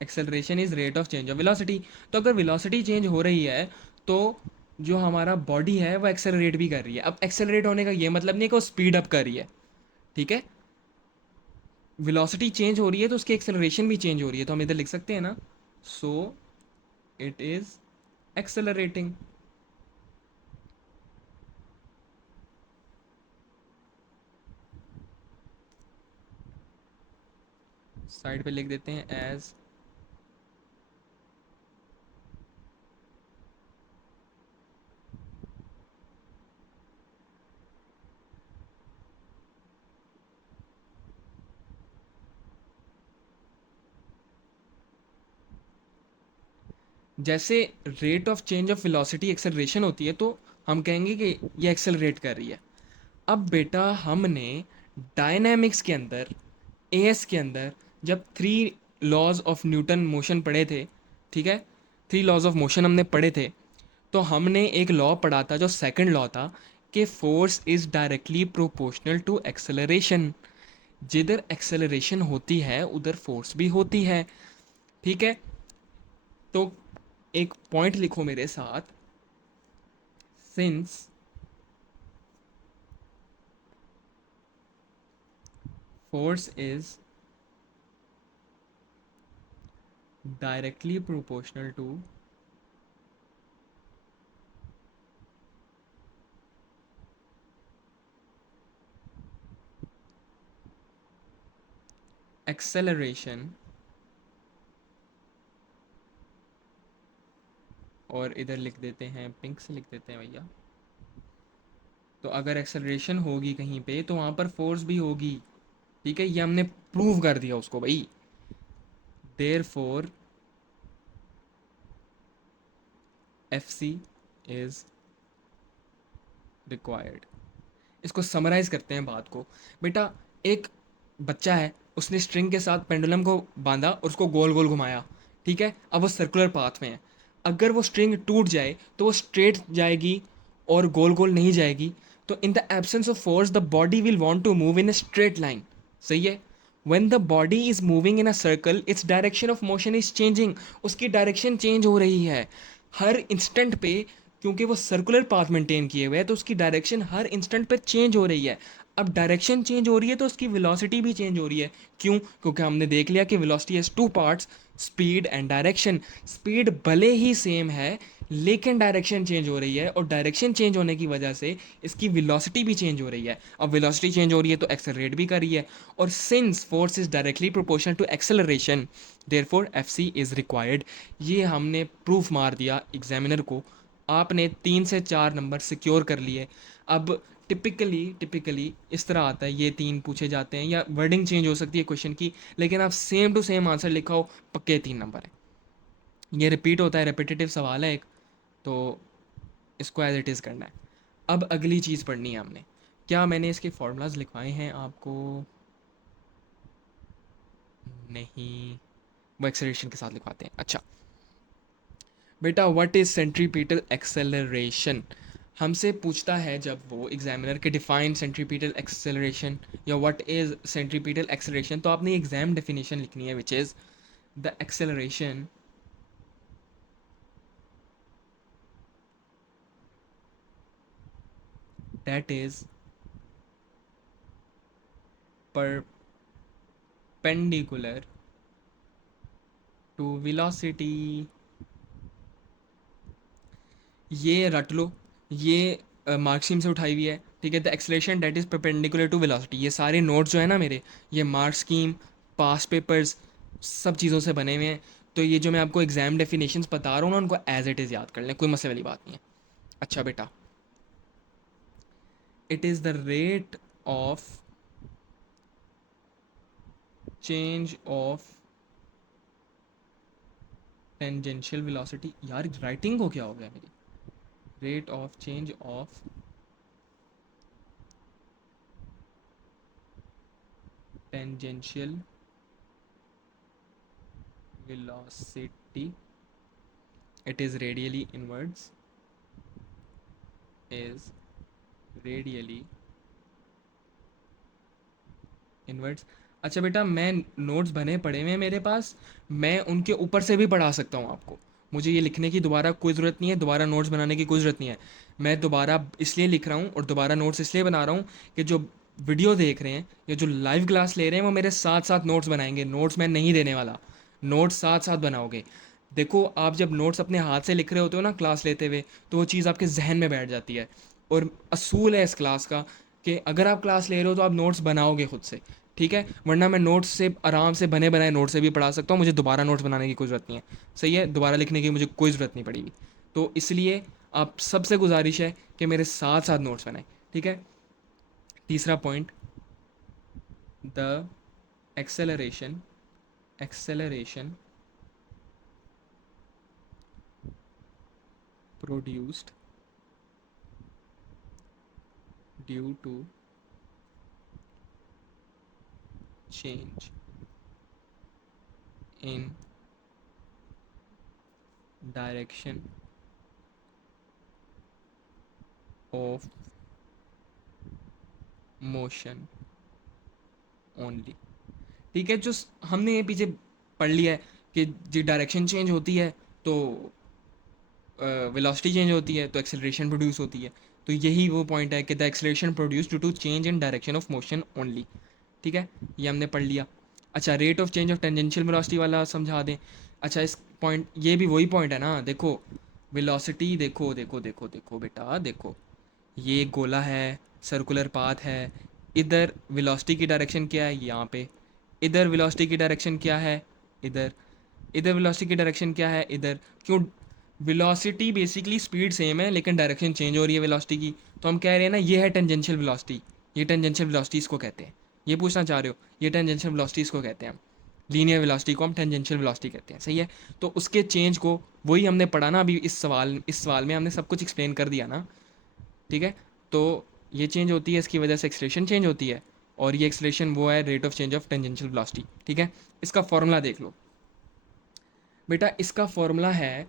Acceleration is rate of change of velocity. तो अगर वेलोसिटी चेंज हो रही है तो जो हमारा बॉडी है वो एक्सेलरेट भी कर रही है। अब एक्सेलरेट होने का ये मतलब नहीं कि वो स्पीड अप कर रही है। ठीक है। वेलोसिटी चेंज हो रही है तो उसकी एक्सेलरेशन भी चेंज हो रही है। तो हम इधर लिख सकते हैं ना, so it is accelerating. Side पे लिख देते हैं एज जैसे rate of change of velocity acceleration होती है, तो हम कहेंगे कि ये एक्सेलरेट कर रही है। अब बेटा हमने डायनामिक्स के अंदर, एएस के अंदर, जब three laws of Newton motion पढ़े थे, ठीक है, थ्री लॉज ऑफ मोशन हमने पढ़े थे, तो हमने एक लॉ पढ़ा था जो सेकंड लॉ था, कि force is directly proportional to acceleration. जिधर एक्सेलरेशन होती है उधर फोर्स भी होती है। ठीक है। तो एक पॉइंट लिखो मेरे साथ, since force is directly proportional to acceleration, और इधर लिख देते हैं, पिंक से लिख देते हैं भैया। तो अगर एक्सेलरेशन होगी कहीं पे तो वहाँ पर फोर्स भी होगी, ठीक है, ये हमने प्रूव कर दिया उसको भाई। Therefore F C is required. इसको समराइज़ करते हैं बात को। बेटा, एक बच्चा है, उसने स्ट्रिंग के साथ पेंडुलम को बांधा और उसको गोल गोल घुमाया, ठीक है, अब वो सर्कुलर पाथ में है। अगर वो स्ट्रिंग टूट जाए तो वो स्ट्रेट जाएगी और गोल गोल नहीं जाएगी। तो in the absence of force the body will want to move in a straight line. सही है। when the body is moving in a circle its direction of motion is changing। उसकी डायरेक्शन चेंज हो रही है हर instant पे, क्योंकि वो circular path maintain किए हुए है तो उसकी डायरेक्शन हर इंस्टेंट पे चेंज हो रही है। अब डायरेक्शन चेंज हो रही है तो उसकी वेलोसिटी भी चेंज हो रही है। क्यों? क्योंकि हमने देख लिया कि velocity has two parts, speed and direction. Speed भले ही सेम है लेकिन डायरेक्शन चेंज हो रही है, और डायरेक्शन चेंज होने की वजह से इसकी वेलोसिटी भी चेंज हो रही है। अब वेलोसिटी चेंज हो रही है तो एक्सेलरेट भी कर रही है, और since force is directly proportional to acceleration therefore F C is required. ये हमने प्रूफ मार दिया एग्जामिनर को। आपने 3 से 4 नंबर सिक्योर कर लिए। अब टिपिकली इस तरह आता है, ये 3 पूछे जाते हैं या वर्डिंग चेंज हो सकती है क्वेश्चन की, लेकिन आप सेम टू सेम आंसर लिखा हो, पक्के 3 नंबर है। ये रिपीट होता है, रेपिटेटिव सवाल है एक, तो इसको एज इट इज़ करना है। अब अगली चीज़ पढ़नी है हमने। क्या मैंने इसके फॉर्मूलाज लिखवाए हैं आपको? नहीं, वो एक्सेलरेशन के साथ लिखवाते हैं। अच्छा बेटा, व्हाट इज़ सेंट्रीपिटल एक्सेलरेशन? हमसे पूछता है जब वो एग्जामिनर के डिफाइन सेंट्रीपिटल एक्सेलरेशन या व्हाट इज़ सेंट्रीपिटल एक्सेलरेशन, तो आपने एग्जाम डेफिनेशन लिखनी है, which is the acceleration that is perpendicular to velocity। ये रट लो, ये मार्क्सिम से उठाई हुई है, ठीक है। The acceleration that is perpendicular to velocity. ये सारे नोट्स जो है ना मेरे, ये मार्क स्कीम, पास्ट पेपर्स, सब चीज़ों से बने हुए हैं। तो ये जो मैं आपको एग्जाम डेफिनेशंस बता रहा हूँ ना, उनको एज इट इज़ याद कर लें, कोई मसले वाली बात नहीं है। अच्छा बेटा, it is the rate of change of tangential velocity. यार राइटिंग को क्या हो गया मेरी? Rate of change of tangential velocity, it is radially inwards, is radially inverts. अच्छा बेटा, मैं नोट्स बने पड़े हुए हैं मेरे पास, मैं उनके ऊपर से भी पढ़ा सकता हूँ आपको। मुझे ये लिखने की दोबारा कोई ज़रूरत नहीं है, दोबारा नोट्स बनाने की कोई ज़रूरत नहीं है। मैं दोबारा इसलिए लिख रहा हूँ और दोबारा नोट्स इसलिए बना रहा हूँ कि जो वीडियो देख रहे हैं या जो लाइव क्लास ले रहे हैं वो मेरे साथ साथ नोट्स बनाएंगे। नोट्स मैं नहीं देने वाला, नोट्स साथ साथ बनाओगे। देखो, आप जब नोट्स अपने हाथ से लिख रहे होते हो ना क्लास लेते हुए, तो वो चीज़ आपके जहन में बैठ जाती है। और असूल है इस क्लास का कि अगर आप क्लास ले रहे हो तो आप नोट्स बनाओगे खुद से, ठीक है। वरना मैं नोट्स से आराम से बने बनाए नोट्स से भी पढ़ा सकता हूँ, मुझे दोबारा नोट्स बनाने की कोई ज़रूरत नहीं है। सही है, दोबारा लिखने की मुझे कोई ज़रूरत नहीं पड़ेगी। तो इसलिए आप सबसे गुजारिश है कि मेरे साथ साथ नोट्स बनाएं, ठीक है। तीसरा point, the acceleration acceleration produced due to change in direction of motion only. ठीक है, जो हमने ये पीछे पढ़ लिया है कि जो डायरेक्शन चेंज होती है तो वेलोसिटी चेंज होती है तो एक्सेलरेशन प्रोड्यूस होती है। तो यही वो पॉइंट है कि the acceleration produce due to change in direction of motion only. ठीक है, ये हमने पढ़ लिया। अच्छा, rate of change of tangential velocity वाला समझा दें। अच्छा, इस पॉइंट, ये भी वही पॉइंट है ना, देखो वेलोसिटी, देखो देखो देखो देखो बेटा देखो, ये एक गोला है, सर्कुलर पाथ है, इधर वेलोसिटी की डायरेक्शन क्या है, यहाँ पे, इधर वेलोसिटी की डायरेक्शन क्या है, इधर, इधर वेलोसिटी की डायरेक्शन क्या है, इधर। क्यों? वेलोसिटी बेसिकली स्पीड सेम है लेकिन डायरेक्शन चेंज हो रही है वेलोसिटी की। तो हम कह रहे हैं ना, ये है टेंजेंशियल वेलोसिटी, ये टेंजेंशियल वेलोसिटी इसको कहते हैं। ये पूछना चाह रहे हो, ये टेंजेंशियल वेलोसिटी इसको कहते हैं हम। लीनियर वेलोसिटी को हम टेंजेंशियल वेलोसिटी कहते हैं, सही है। तो उसके चेंज को वही हमने पढ़ा ना अभी, इस सवाल में हमने सब कुछ एक्सप्लेन कर दिया ना, ठीक है। तो ये चेंज होती है, इसकी वजह से एक्सलेशन चेंज होती है, और ये एक्सलेशन वो है rate of change of tangential velocity, ठीक है। इसका फॉर्मूला देख लो बेटा, इसका फॉर्मूला है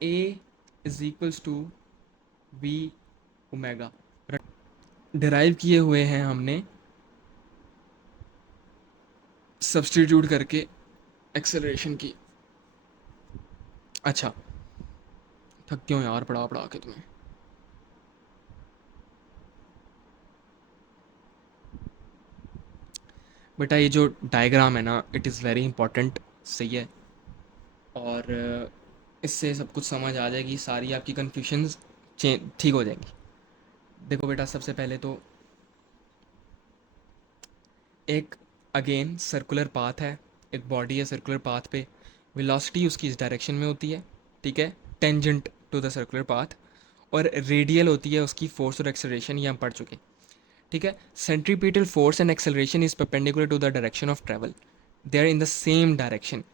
A is equals to V omega, derive किए हुए हैं हमने सब्सटीट्यूट करके एक्सेलरेशन की। अच्छा, थक क्यों यार पढ़ा पढ़ा के तुम्हें। बेटा ये जो डायग्राम है ना, इट इज़ वेरी इंपॉर्टेंट, सही है। और इससे सब कुछ समझ आ जाएगी, सारी आपकी कन्फ्यूजन्स ठीक हो जाएंगी। देखो बेटा, सबसे पहले तो एक अगेन सर्कुलर पाथ है, एक बॉडी है सर्कुलर पाथ पे, वेलोसिटी उसकी इस डायरेक्शन में होती है, ठीक है, tangent to the circular path. और रेडियल होती है उसकी फोर्स और एक्सेलरेशन, ये हम पढ़ चुके, ठीक है। Centripetal force and acceleration is perpendicular to the direction of travel, they are in the same direction.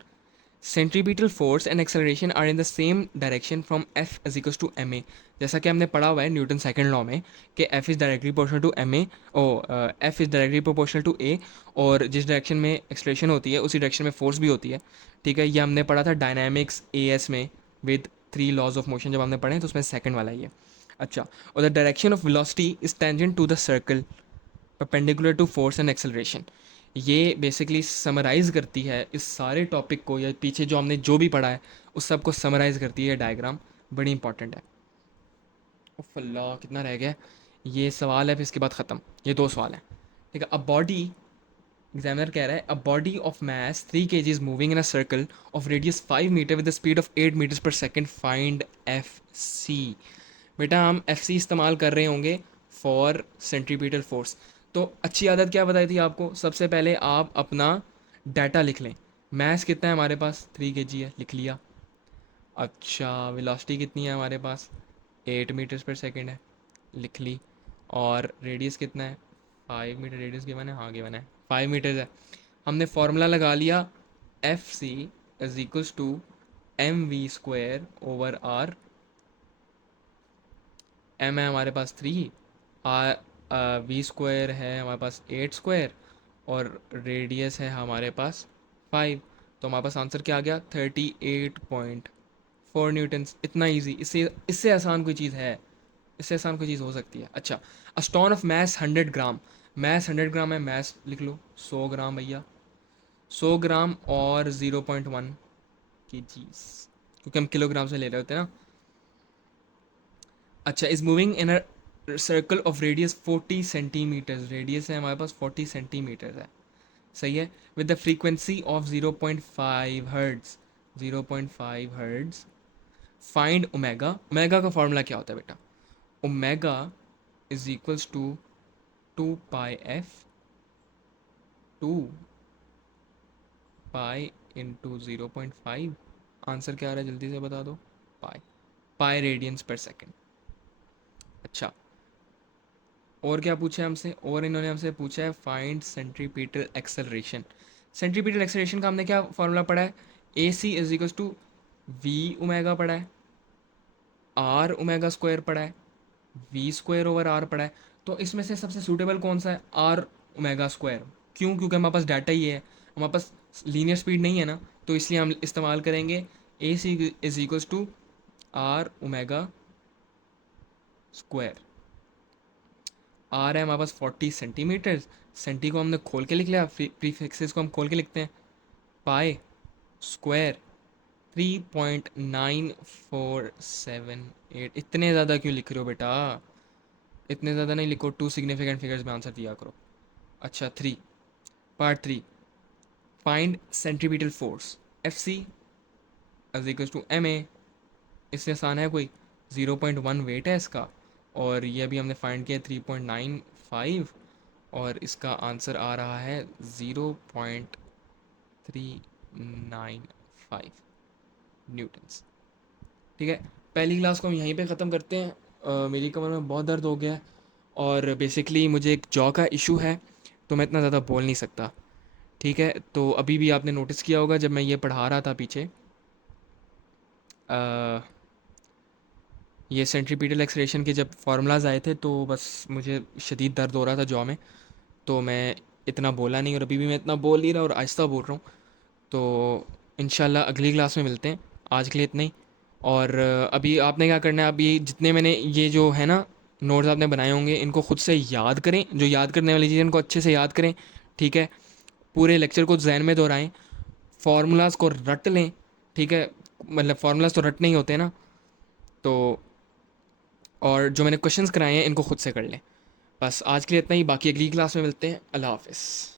Centripetal force and acceleration are in the same direction from F is equals to M A. जैसा कि हमने पढ़ा हुआ है Newton second law में कि F is directly proportional to M A, oh F is directly proportional to A, और जिस डायरेक्शन में एक्सेलरेशन होती है उसी डायरेक्शन में फोर्स भी होती है, ठीक है। ये हमने पढ़ा था डायनामिक्स ए एस में विद 3 लॉज ऑफ मोशन, जब हमने पढ़े तो उसमें सेकंड वाला ही है। अच्छा, और the direction of velocity is tangent to the circle perpendicular to force and acceleration. ये बेसिकली समराइज़ करती है इस सारे टॉपिक को, या पीछे जो हमने जो भी पढ़ा है उस सब को समराइज़ करती है डायग्राम, बड़ी इंपॉर्टेंट है। उफ अल्लाह, कितना रह गया, ये सवाल है फिर इसके बाद ख़त्म, ये 2 सवाल हैं, ठीक है। अ बॉडी, एग्जामिनर कह रहा है, a body of mass 3 kg is moving in a circle of radius 5 metre with the speed of 8 metres पर सेकेंड, फाइंड एफ सी। बेटा हम एफ सी इस्तेमाल कर रहे होंगे फॉर सेंट्रीपिटल फोर्स। तो अच्छी आदत क्या बताई थी आपको, सबसे पहले आप अपना डाटा लिख लें। मैस कितना है हमारे पास, 3 kg है, लिख लिया। अच्छा, वेलोसिटी कितनी है हमारे पास, 8 मीटर्स पर सेकेंड है, लिख ली। और रेडियस कितना है, 5 मीटर रेडियस गिवन है, हाँ गिवन है, 5 मीटर्स है। हमने फार्मूला लगा लिया, F C is equals to M V square over R. M है हमारे पास 3, आर वी स्क्वायर है हमारे पास 8 स्क्वायर, और रेडियस है हमारे पास 5। तो हमारे पास आंसर क्या आ गया, 38.4 न्यूटन्स। इतना इजी, इससे इससे आसान कोई चीज़ है, इससे आसान कोई चीज़ हो सकती है। अच्छा, a stone of mass 100 gram, mass 100 gram है, मैस लिख लो 100 ग्राम भैया, 100 ग्राम और 0.1 की चीज़, क्योंकि हम किलोग्राम से ले रहे होते हैं ना। अच्छा, is moving in a circle of radius 40 centimetres, radius है हमारे पास 40 सेंटीमीटर्स है, सही है, with the frequency of 0.5 hertz, 0.5 hertz. Find omega, omega का फॉर्मूला क्या होता है बेटा, omega is equals to 2 pi into 0.5। Answer क्या आ रहा है जल्दी से बता दो, पाई, पाई रेडियंस पर सेकेंड। अच्छा, और क्या पूछा है हमसे, और इन्होंने हमसे पूछा है find centripetal acceleration. Centripetal acceleration का हमने क्या फॉर्मूला पढ़ा है, A C is equals to V omega पढ़ा है, आर ओमेगा स्क्वायर पढ़ा है, वी स्क्वायर ओवर आर पढ़ा है। तो इसमें से सबसे सूटेबल कौन सा है, आर ओमेगा स्क्वायर। क्यों? क्योंकि हमारे पास डाटा ही है, हमारे पास लीनियर स्पीड नहीं है ना, तो इसलिए हम इस्तेमाल करेंगे A C is equals to R omega square. R है हमारे पास 40 सेंटीमीटर, सेंटी को हमने खोल के लिख लिया, प्रीफिक्सेस को हम खोल के लिखते हैं, पाए स्क्वायर 3.9478। इतने ज़्यादा क्यों लिख रहे हो बेटा, इतने ज़्यादा नहीं लिखो, 2 सिग्निफिकेंट फिगर्स में आंसर दिया करो। अच्छा 3, part 3, find centripetal force F C is equal to M A. इससे आसान है कोई? 0.1 वेट है इसका, और ये अभी हमने फाइंड किया 3.95, और इसका आंसर आ रहा है 0.395 न्यूटन्स। ठीक है, पहली क्लास को हम यहीं पे ख़त्म करते हैं। मेरी कमर में बहुत दर्द हो गया है, और बेसिकली मुझे एक जॉ का इशू है, तो मैं इतना ज़्यादा बोल नहीं सकता। ठीक है, तो अभी भी आपने नोटिस किया होगा जब मैं ये पढ़ा रहा था पीछे, अ, ये सेंट्रीपिटल एक्सलेशन के जब फार्मूलाज आए थे, तो बस मुझे शदीद दर्द हो रहा था जॉ में, तो मैं इतना बोला नहीं, और अभी भी मैं इतना बोल नहीं रहा और आहिस्ता बोल रहा हूँ। तो इंशाल्लाह अगली क्लास में मिलते हैं। आज के लिए इतना ही। और अभी आपने क्या करना है, अभी जितने मैंने ये जो है ना नोट्स आपने बनाए होंगे, इनको खुद से याद करें, जो याद करने वाली चीज़ें इनको अच्छे से याद करें। ठीक है, पूरे लेक्चर को जहन में दोहराएं, फार्मूलाज को रट लें। ठीक है, मतलब फार्मूलाज तो रटने ही होते हैं ना, तो और जो मैंने क्वेश्चंस कराए हैं इनको खुद से कर लें। बस आज के लिए इतना ही, बाकी अगली क्लास में मिलते हैं। अल्लाह हाफ़िज़।